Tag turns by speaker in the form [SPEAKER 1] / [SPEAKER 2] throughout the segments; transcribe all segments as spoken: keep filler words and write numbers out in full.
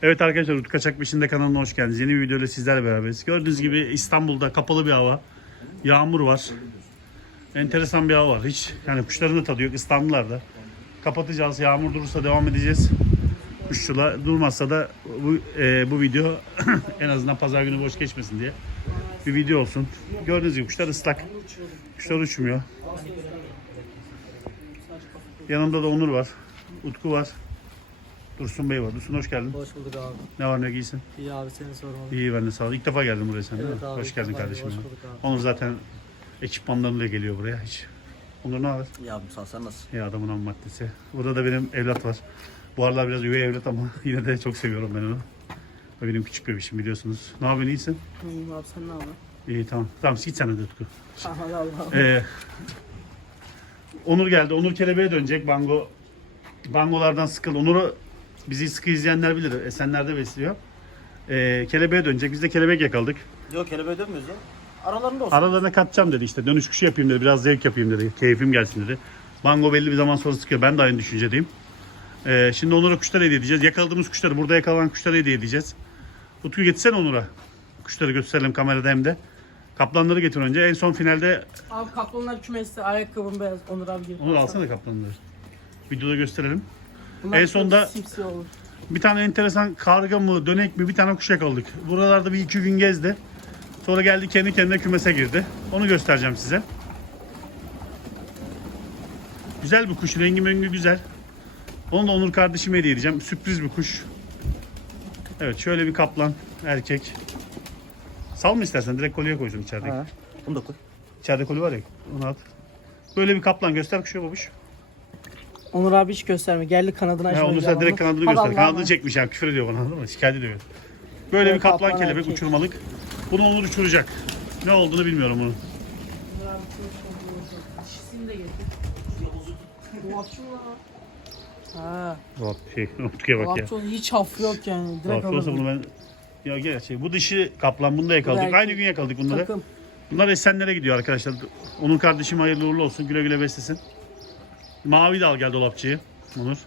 [SPEAKER 1] Evet arkadaşlar, Utku Kaçak Peşinde kanalına hoş geldiniz. Yeni bir videoyla sizlerle beraberiz. Gördüğünüz gibi İstanbul'da kapalı bir hava. Yağmur var. Enteresan bir hava var. Hiç yani kuşların da tadı yok İstanbul'larda. Kapatacağız. Yağmur durursa devam edeceğiz. Kuşçular durmazsa da bu, e, bu video en azından pazar günü boş geçmesin diye bir video olsun. Gördüğünüz gibi kuşlar ıslak. Kuşlar uçmuyor. Yanımda da Onur var. Utku var. Dursun Bey var. Dursun hoş geldin.
[SPEAKER 2] Hoş bulduk abi.
[SPEAKER 1] Ne var ne giysin?
[SPEAKER 2] İyi abi, seni sormalı.
[SPEAKER 1] İyi, ben de sağ ol. İlk defa geldim buraya sen değil
[SPEAKER 2] Evet
[SPEAKER 1] mi?
[SPEAKER 2] abi,
[SPEAKER 1] Hoş geldin
[SPEAKER 2] ilk defa
[SPEAKER 1] kardeşim.
[SPEAKER 2] geldim.
[SPEAKER 1] ya.
[SPEAKER 2] Hoş bulduk abi.
[SPEAKER 1] Onur zaten ekipmanlarıyla geliyor buraya hiç. Onur ne haber?
[SPEAKER 2] İyi abi, sağ sen nasılsın?
[SPEAKER 1] İyi, adamın ham maddesi. Burada da benim evlat var. Bu aralar biraz üvey evlat ama yine de çok seviyorum ben onu. O benim küçük bebişim biliyorsunuz. Ne yapıyorsun, iyisin?
[SPEAKER 2] İyiyim abi, sen ne yapıyorsun?
[SPEAKER 1] İyi, tamam. Tamam git sen de Utku.
[SPEAKER 2] Allah Allah.
[SPEAKER 1] Ee, Onur geldi. Onur kelebeğe dönecek. Bango Bangolardan sıkıldı. Onur'u bizi sıkı izleyenler bilir. Esenler'de besliyor. Ee, kelebeğe dönecek. Biz de kelebek yakaladık.
[SPEAKER 2] Yok, kelebeğe dönmüyoruz ya. Aralarında olsun.
[SPEAKER 1] Aralarına katacağım dedi işte. Dönüş kuşu yapayım dedi. Biraz zevk yapayım dedi. Keyfim gelsin dedi. Bango belli bir zaman sonra sıkıyor. Ben de aynı düşüncedeyim. Ee, şimdi Onur'a kuşlar hediye edeceğiz. Yakaladığımız kuşları, burada yakalanan kuşları hediye edeceğiz. Utku getirsene Onur'a. Kuşları gösterelim kamerada hem de. Kaplanları getir önce. En son finalde
[SPEAKER 3] Abi kaplanlar kümesi, ayakkabım beyaz. Onur abi gir.
[SPEAKER 1] Onur alsana kaplanları. Videoda gösterelim.
[SPEAKER 3] Bunlar
[SPEAKER 1] en sonda-
[SPEAKER 3] simsiyah olur.
[SPEAKER 1] Bir tane enteresan karga mı, dönek mi bir tane kuş yakaladık. Buralarda bir iki gün gezdi. Sonra geldi kendi kendine kümese girdi. Onu göstereceğim size. Güzel bir kuş. Rengi mengi güzel. Onu da Onur kardeşime hediye edeceğim. Sürpriz bir kuş. Evet, şöyle bir kaplan erkek. Sal mı istersen? Direkt kolye koyacağım içerideki.
[SPEAKER 2] Ha. Bunu da koy.
[SPEAKER 1] İçeride koli var ya. Onu at. Böyle bir kaplan. Göster kuşu babuş.
[SPEAKER 3] Onur abi hiç gösterme. Geldi kanadını
[SPEAKER 1] Ha,
[SPEAKER 3] açmaya.
[SPEAKER 1] Onur sen direkt kanadını göster.
[SPEAKER 3] Hadi
[SPEAKER 1] Kanadını
[SPEAKER 3] Allah'ım.
[SPEAKER 1] çekmiş yani. Küfür ediyor bana, anladın mı? Şikayet ediyor. Böyle
[SPEAKER 3] Evet,
[SPEAKER 1] bir kaplan,
[SPEAKER 3] kaplan
[SPEAKER 1] kelebek
[SPEAKER 3] erkek.
[SPEAKER 1] uçurmalık. Bunu Onur uçuracak. Ne olduğunu bilmiyorum bunun.
[SPEAKER 3] Onur abi çok oldu. Dişisini de getir. Dolapçı mı lan? Ha.
[SPEAKER 1] Bak şey, Utku'ya bak ya.
[SPEAKER 3] Dolapçı oldu. Hiç hafı yok yani. Direkt
[SPEAKER 1] Bak olsa
[SPEAKER 3] alırım.
[SPEAKER 1] bunu ben... Ya gel şey, bu dişi kaplan, bunu da yakaladık.
[SPEAKER 3] erkek.
[SPEAKER 1] Aynı gün yakaladık bunları.
[SPEAKER 3] Takım.
[SPEAKER 1] Bunlar Esenler'e gidiyor arkadaşlar. Onun kardeşim hayırlı uğurlu olsun. Güle güle beslesin. Mavi de al gel dolapçıyı. Onur.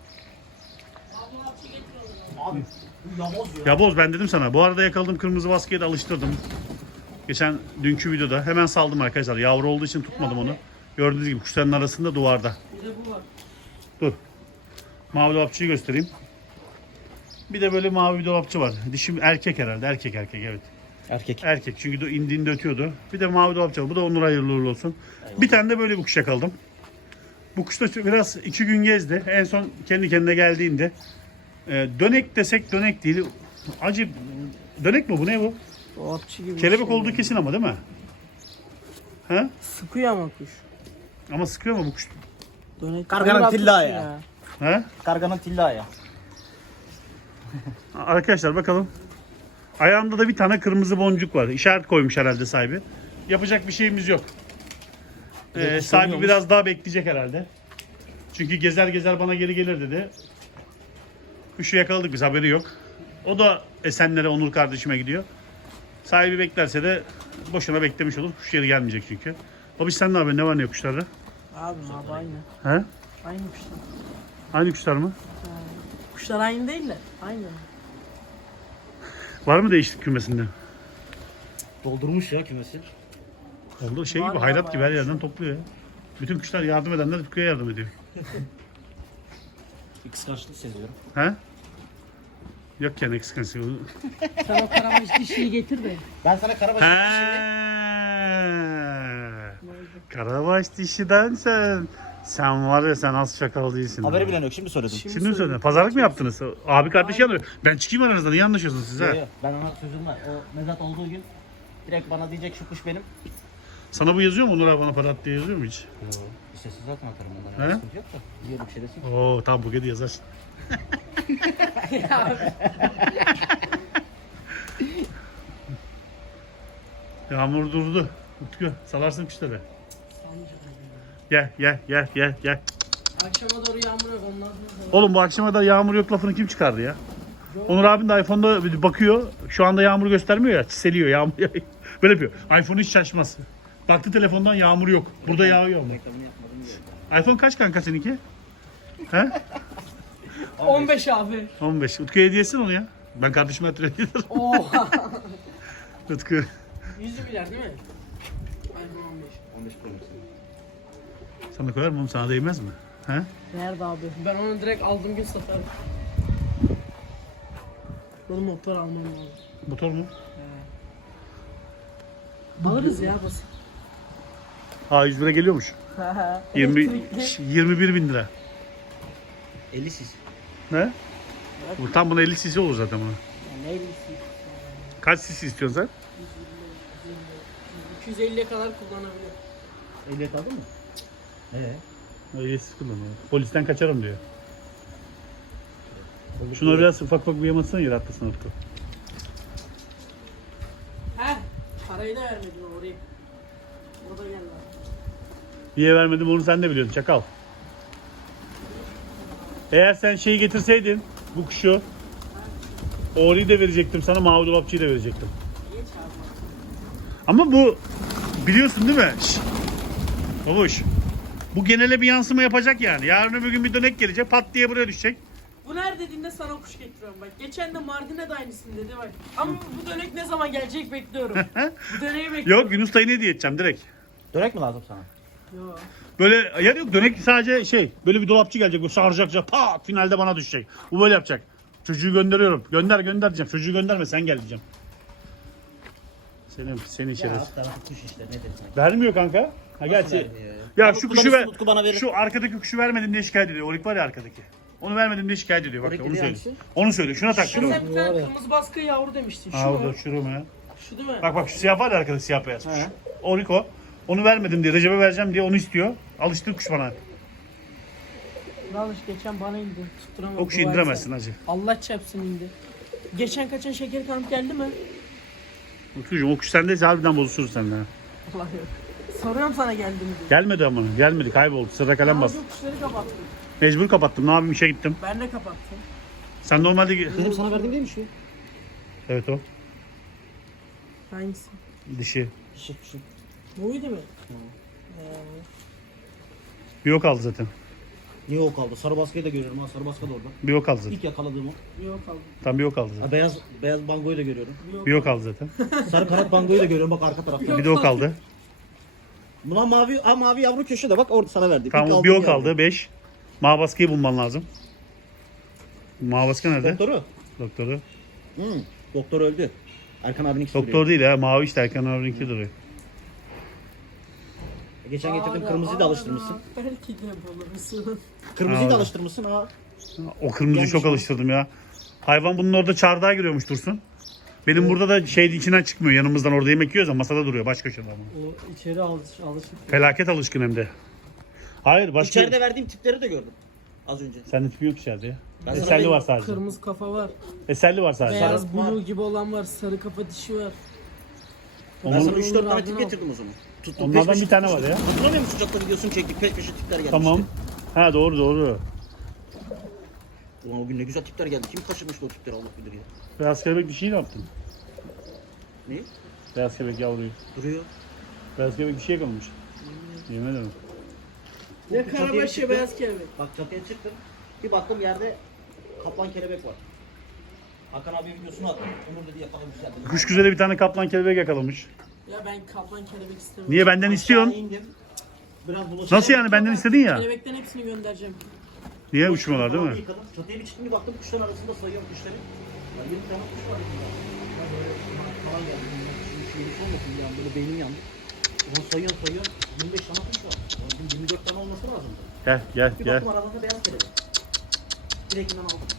[SPEAKER 2] Abi bu yaboz ya.
[SPEAKER 1] Ya Boz, ben dedim sana. Bu arada yakaladım, kırmızı baskıya da alıştırdım. Geçen dünkü videoda hemen saldım arkadaşlar. Yavru olduğu için tutmadım onu. Gördüğünüz gibi kuşların arasında duvarda.
[SPEAKER 3] Bir de bu var.
[SPEAKER 1] Dur. Mavi dolapçıyı göstereyim. Bir de böyle mavi bir dolapçı var. Dişim erkek herhalde. Erkek erkek evet.
[SPEAKER 2] Erkek.
[SPEAKER 1] Erkek çünkü de indiğinde ötüyordu. Bir de mavi dolapçı var. Bu da Onur hayırlı uğurlu olsun. Bir tane de böyle bir kuş yakaladım. Bu kuş da biraz iki gün gezdi. En son kendi kendine geldiğinde e, dönek desek dönek değil. Acı dönek mi bu, ne bu?
[SPEAKER 3] Dolapçı gibi. bir
[SPEAKER 1] Kelebek
[SPEAKER 3] şey
[SPEAKER 1] olduğu
[SPEAKER 3] yani.
[SPEAKER 1] kesin ama değil mi? He?
[SPEAKER 3] Sıkıyor ama kuş.
[SPEAKER 1] Ama sıkıyor mu bu kuş?
[SPEAKER 3] Dönek.
[SPEAKER 2] Karganın
[SPEAKER 3] Onur abi
[SPEAKER 2] tilla
[SPEAKER 3] tutsun
[SPEAKER 2] ya.
[SPEAKER 1] He?
[SPEAKER 2] Karganın tilla ya.
[SPEAKER 1] Arkadaşlar bakalım. Ayağında da bir tane kırmızı boncuk var. İşaret koymuş herhalde sahibi. Yapacak bir şeyimiz yok.
[SPEAKER 2] Bir de
[SPEAKER 1] Ee,
[SPEAKER 2] kuş
[SPEAKER 1] sahibi
[SPEAKER 2] görüyormuş.
[SPEAKER 1] biraz daha bekleyecek herhalde. Çünkü gezer gezer bana geri gelir dedi. Kuşu yakaladık biz, haberi yok. O da Esenler'e, Onur kardeşime gidiyor. Sahibi beklerse de boşuna beklemiş olur. Kuş geri gelmeyecek çünkü. Babiş sen ne yapıyorsun? Ne var ne yok kuşlarda?
[SPEAKER 3] Abi abi aynı.
[SPEAKER 1] He?
[SPEAKER 3] Aynı kuşlar.
[SPEAKER 1] Aynı kuşlar mı?
[SPEAKER 3] Kuşlar aynı değil de. Aynı.
[SPEAKER 1] Var mı değişiklik kümesinde?
[SPEAKER 2] Doldurmuş ya kümesi.
[SPEAKER 1] Oldu şey
[SPEAKER 3] Var
[SPEAKER 1] gibi,
[SPEAKER 3] ya,
[SPEAKER 1] hayrat gibi her
[SPEAKER 3] bayağı.
[SPEAKER 1] yerden topluyor ya. Bütün kuşlar yardım edenler Utku'ya yardım ediyor.
[SPEAKER 2] Bir kıskançlık seziyorum.
[SPEAKER 1] He? Yok yani kıskançlık.
[SPEAKER 3] Sen o karabaş dişiyi getir de.
[SPEAKER 2] Ben sana karabaş
[SPEAKER 1] He.
[SPEAKER 2] şimdi
[SPEAKER 1] Karabaş dişiden sen. Sen var ya, sen az çakal değilsin.
[SPEAKER 2] haberi bilen yok, şimdi söyledim.
[SPEAKER 3] Şimdi
[SPEAKER 1] Şimdi mi söyledin?
[SPEAKER 3] söyledim.
[SPEAKER 1] Pazarlık mı yaptınız? Abi kardeşi yanıyor. Ben çıkayım aranızda. Niye anlaşıyorsunuz siz ha?
[SPEAKER 2] Yok, yok. Ben ona sözüm var. O mezat olduğu gün direkt bana diyecek şu kuş benim.
[SPEAKER 1] Sana bu yazıyor mu? Onur abi bana para at diye yazıyor mu hiç?
[SPEAKER 2] Yok. İşte siz zaten atarım ondan.
[SPEAKER 1] He?
[SPEAKER 2] Yani sıkıntı yok da. Diyor bir şey desin.
[SPEAKER 1] Oo tamam, bu gece yazarsın. Yağmur durdu. Utku salarsın kuşları. Gel gel gel gel gel.
[SPEAKER 3] Akşama doğru yağmur yok ondan sonra.
[SPEAKER 1] Oğlum bu akşama da yağmur yok lafını kim çıkardı ya? Onur abin de iPhone'da bir bakıyor. Şu anda yağmur göstermiyor ya. Çiseliyor yağmur. Böyle yapıyor. iPhone hiç şaşmaz. Baktı telefondan, yağmur yok. Burada yağıyor mu?
[SPEAKER 2] Reklamını yapmadım diye.
[SPEAKER 1] iPhone kaç kanka seninki? He?
[SPEAKER 3] on beş abi.
[SPEAKER 1] on beş. Utku'ya hediye etsin onu ya. Ben kardeşime hatırlıyorum.
[SPEAKER 3] Oha.
[SPEAKER 1] Utku.
[SPEAKER 3] yüz milyar değil mi? iPhone on beş.
[SPEAKER 2] on beş Pro Max.
[SPEAKER 1] Sana koyar mı oğlum? Sana değmez mi? He?
[SPEAKER 3] Nerede abi? Ben onu direkt aldığım gün satarım. Bunu motor almam lazım.
[SPEAKER 1] Motor mu?
[SPEAKER 3] Alırız ya basit.
[SPEAKER 1] Ha yüz lira geliyormuş. yirmi, yirmi bir bin lira.
[SPEAKER 2] elli sis.
[SPEAKER 1] Ne? Bu tam buna elli cc olur zaten buna.
[SPEAKER 3] Neydi?
[SPEAKER 1] Kaç cc istiyorsun sen?
[SPEAKER 3] iki yüz elliye kadar kullanabiliyor.
[SPEAKER 2] Ehliyet aldın mı? Ee?
[SPEAKER 1] elli kullanıyor. Polisten kaçarım diyor. Şuna biraz ufak ufak bir yamasına yer atlasın Utku.
[SPEAKER 3] He. Parayı da vermedin oraya. O da geldi.
[SPEAKER 1] Niye vermedim onu sen de biliyorsun çakal. Eğer sen şeyi getirseydin bu kuşu Ori'yi de verecektim sana, mavi dolapçıyı da verecektim.
[SPEAKER 3] Geç abi.
[SPEAKER 1] Ama bu biliyorsun değil mi? Şşş. Babuş. Bu genele bir yansıma yapacak yani. Yarın öbür gün bir dönek gelecek, pat diye buraya düşecek.
[SPEAKER 3] Bu nerede dediğinde sana kuş getiriyorum bak. Geçen de Mardin'e de aynısını dedi bak. Ama bu dönek ne zaman gelecek bekliyorum. Bu döneyi bekliyorum.
[SPEAKER 1] Yok, Yunus dayı ne diye edeceğim direkt.
[SPEAKER 2] Dönek mi lazım sana?
[SPEAKER 3] Yok.
[SPEAKER 1] Böyle yer yok, dönek sadece şey, böyle bir dolapçı gelecek, bu saracak, pat finalde bana düşecek. Bu böyle yapacak. Çocuğu gönderiyorum. Gönder gönder diyeceğim. Çocuğu gönderme, sen gel diyeceğim. Senin seni
[SPEAKER 2] Ya
[SPEAKER 1] içeriz.
[SPEAKER 2] alt tarafı kuş işte ne demek.
[SPEAKER 1] Vermiyor kanka. Ha gerçi.
[SPEAKER 2] vermiyor ya?
[SPEAKER 1] Ya
[SPEAKER 2] Ya
[SPEAKER 1] şu
[SPEAKER 2] Utku
[SPEAKER 1] kuşu
[SPEAKER 2] bana-
[SPEAKER 1] ver.
[SPEAKER 2] Utku bana verir.
[SPEAKER 1] Şu arkadaki kuşu vermedim diye şikayet ediyor. Olik var ya arkadaki. Onu vermedim diye şikayet ediyor. Bak
[SPEAKER 2] Olik
[SPEAKER 1] onu
[SPEAKER 2] dediği
[SPEAKER 1] söyle.
[SPEAKER 2] hangisi?
[SPEAKER 1] Onu söyle. Şuna tak şunu.
[SPEAKER 3] Şunu sen bir tane kırmızı baskı yavru demiştin. Şu
[SPEAKER 1] Aa
[SPEAKER 3] mu?
[SPEAKER 1] orada şuru mu ya?
[SPEAKER 3] Şu değil mi?
[SPEAKER 1] Bak bak şu siyah var ya arkada, siyah beyaz kuş.
[SPEAKER 2] He.
[SPEAKER 1] Olik o. Onu vermedim diye, Recep'e vereceğim diye onu istiyor. Alıştır kuş bana.
[SPEAKER 3] Dalış geçen bana indi. Tutturamadım.
[SPEAKER 1] O kuşu indiremezsin hacı.
[SPEAKER 3] Allah çarpsın indi. Geçen kaçan şeker kanıp geldi mi?
[SPEAKER 1] Utkucuğum o kuş sendeyse harbiden bozuşuruz seninle. ha.
[SPEAKER 3] Allah yok. Soruyorum sana geldi mi diye.
[SPEAKER 1] Gelmedi ama. Gelmedi. Kayboldu. Sıra kalem bas.
[SPEAKER 3] Ağzı kuşları kapattım.
[SPEAKER 1] Mecbur kapattım. Ne yapayım, işe gittim.
[SPEAKER 3] Ben de kapattım.
[SPEAKER 1] Sen normalde...
[SPEAKER 2] Benim sana verdiğim değil mi şu?
[SPEAKER 1] Evet o.
[SPEAKER 3] Hangisi?
[SPEAKER 1] Dişi.
[SPEAKER 2] Şu şu.
[SPEAKER 3] Buydu mu? Ee,
[SPEAKER 1] Bir o kaldı zaten.
[SPEAKER 2] Niye o kaldı? Sarı baskıyı da görüyorum ha. Sarı baskı da orada.
[SPEAKER 1] Bir o kaldı zaten.
[SPEAKER 2] İlk yakaladığım o.
[SPEAKER 3] yok aldım.
[SPEAKER 1] Tam bir o kaldı zaten.
[SPEAKER 2] Ha, beyaz beyaz bangoyu da görüyorum.
[SPEAKER 3] Yok.
[SPEAKER 1] Bir o kaldı zaten.
[SPEAKER 2] Sarı kanat bangoyu da görüyorum bak arka tarafta.
[SPEAKER 1] Bir de o kaldı.
[SPEAKER 2] Buna mavi, ha mavi yavru köşede bak orada sana verdim. İlk
[SPEAKER 1] Tamam
[SPEAKER 2] aldığım
[SPEAKER 1] bir o
[SPEAKER 2] yavru.
[SPEAKER 1] kaldı. Beş. Mavi baskıyı bulman lazım. Mavi baskı nerede?
[SPEAKER 2] Doktoru.
[SPEAKER 1] Doktoru.
[SPEAKER 2] Hı. Doktor öldü. Erkan abinin ikisi
[SPEAKER 1] Doktor
[SPEAKER 2] duruyor.
[SPEAKER 1] değil ya. Mavi işte. Erkan Avrinki duruyor.
[SPEAKER 2] Geçen getirdim
[SPEAKER 3] Ara,
[SPEAKER 2] kırmızıyı da
[SPEAKER 3] ara,
[SPEAKER 2] alıştırmışsın.
[SPEAKER 3] Belki de bulursun.
[SPEAKER 2] Kırmızıyı da
[SPEAKER 1] Aa.
[SPEAKER 2] alıştırmışsın ha.
[SPEAKER 1] O kırmızıyı
[SPEAKER 2] Gelmiş
[SPEAKER 1] çok
[SPEAKER 2] mi?
[SPEAKER 1] alıştırdım ya. Hayvan bunun orada çardağa giriyormuş Dursun. Benim burada da şeydi, içinden çıkmıyor. Yanımızdan orada yemek yiyoruz ama masada duruyor. Baş köşede ama.
[SPEAKER 3] O içeri alış, alışık.
[SPEAKER 1] Felaket alışkın hem de. Hayır başka...
[SPEAKER 2] İçeride verdiğim tipleri de gördüm. Az önce.
[SPEAKER 1] Sende tipi yok içeride ya.
[SPEAKER 2] Ben sana
[SPEAKER 1] Eserli
[SPEAKER 2] benim
[SPEAKER 1] var sadece.
[SPEAKER 3] Kırmızı kafa var.
[SPEAKER 1] Eserli var sadece.
[SPEAKER 3] Beyaz
[SPEAKER 2] Sarı var.
[SPEAKER 3] blue gibi olan var. Sarı kafa dişi var.
[SPEAKER 2] Ben
[SPEAKER 1] Onun-
[SPEAKER 2] sana üç dört tane
[SPEAKER 3] Onlardan
[SPEAKER 2] tip
[SPEAKER 3] al.
[SPEAKER 2] getirdim o zaman. Tuttum,
[SPEAKER 1] Onlardan
[SPEAKER 2] peş peşe
[SPEAKER 1] bir tane var
[SPEAKER 2] tutmuştum.
[SPEAKER 1] ya.
[SPEAKER 2] Hatırlamıyor musun? Sıcakta videosunu çektik. Peş peşe tipler gelmişti.
[SPEAKER 1] Tamam. Ha doğru doğru.
[SPEAKER 2] Ulan o gün ne güzel tipler geldi. Kim kaçırmıştı o tipleri Allah bilir ya.
[SPEAKER 1] Beyaz kelebek dişiyi ne yaptın?
[SPEAKER 2] Ne?
[SPEAKER 1] Beyaz kelebek yavruyu.
[SPEAKER 2] Duruyor.
[SPEAKER 1] Beyaz kelebek dişiye kalmış. Yemin ederim.
[SPEAKER 3] Ya
[SPEAKER 2] Çatıya bir
[SPEAKER 3] karabaş ya
[SPEAKER 2] çıktım.
[SPEAKER 3] beyaz kelebek.
[SPEAKER 2] Bak çatıya çıktım. Bir baktım yerde kaplan kelebek var. Hakan abi videosunu attım. Umur dedi yakalamış zaten.
[SPEAKER 1] Kuş güzeli bir tane kaplan kelebek yakalamış.
[SPEAKER 3] Ya ben kaplan kelebek istemiyorum.
[SPEAKER 1] Niye benden istiyorsun?
[SPEAKER 2] Aşağı indim. Biraz bulaşık.
[SPEAKER 1] Nasıl yani, benden istedin ya?
[SPEAKER 3] Kelebekten hepsini göndereceğim.
[SPEAKER 1] Niye uçmuyorlar değil mi?
[SPEAKER 2] Yıkadım. Çatıya bir çıktım bir baktım kuşların arasında sayıyorum kuşları. Ya yirmi tane kuş var. Ya böyle falan geldi. Şimdi şey bir şey olmasın yani böyle beynim yandı. Ulan sayıyorum sayıyorum. yirmi beş tane kuş var. Ya bunun yirmi dört tane olması lazım.
[SPEAKER 1] Gel gel
[SPEAKER 2] Bir
[SPEAKER 1] gel.
[SPEAKER 2] baktım aralarında beyaz kelebek. Direktinden aldım.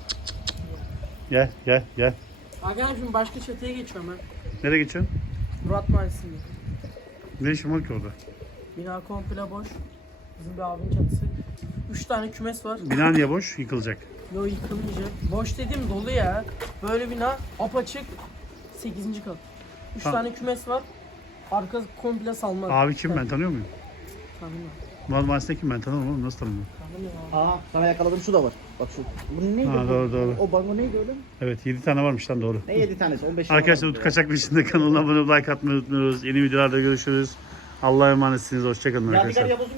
[SPEAKER 1] Gel gel gel.
[SPEAKER 3] Arkadaşlar şimdi başka çatıya geçiyorum ben.
[SPEAKER 1] Nereye geçiyorsun?
[SPEAKER 3] Murat Mahallesi'nde.
[SPEAKER 1] Ne işin var ki orada?
[SPEAKER 3] Bina komple boş. Bizim bir abinin çatısı. Üç tane kümes var.
[SPEAKER 1] Bina niye boş? Yıkılacak.
[SPEAKER 3] Yo yıkılmayacak. Boş dediğim dolu ya. Böyle bina apaçık. sekizinci kat. Üç
[SPEAKER 1] Tamam.
[SPEAKER 3] tane kümes var. Arka komple salma.
[SPEAKER 1] Abi kim, ben tanıyor muyum?
[SPEAKER 3] Tanımıyorum.
[SPEAKER 1] Murat Mahallesi'nde kim, ben tanımam oğlum, nasıl tanımıyorum?
[SPEAKER 3] Tanımıyorum.
[SPEAKER 2] Aa sana yakaladım şu da var. Bak şu. Bu neydi?
[SPEAKER 1] Ha,
[SPEAKER 2] bu?
[SPEAKER 1] doğru, doğru.
[SPEAKER 2] O bango neydi öyle?
[SPEAKER 1] Evet yedi tane varmış lan, doğru.
[SPEAKER 2] Ne yedi tanesi? on beş tane
[SPEAKER 1] Arkadaşlar
[SPEAKER 2] vardı
[SPEAKER 1] Utku
[SPEAKER 2] ya.
[SPEAKER 1] Kaçak Peşinde kanalına abone olup like atmayı unutmuyoruz. Yeni videolarda görüşürüz. Allah'a emanetsiniz. Hoşçakalın
[SPEAKER 2] Yadigar
[SPEAKER 1] arkadaşlar.
[SPEAKER 2] Yavuz'un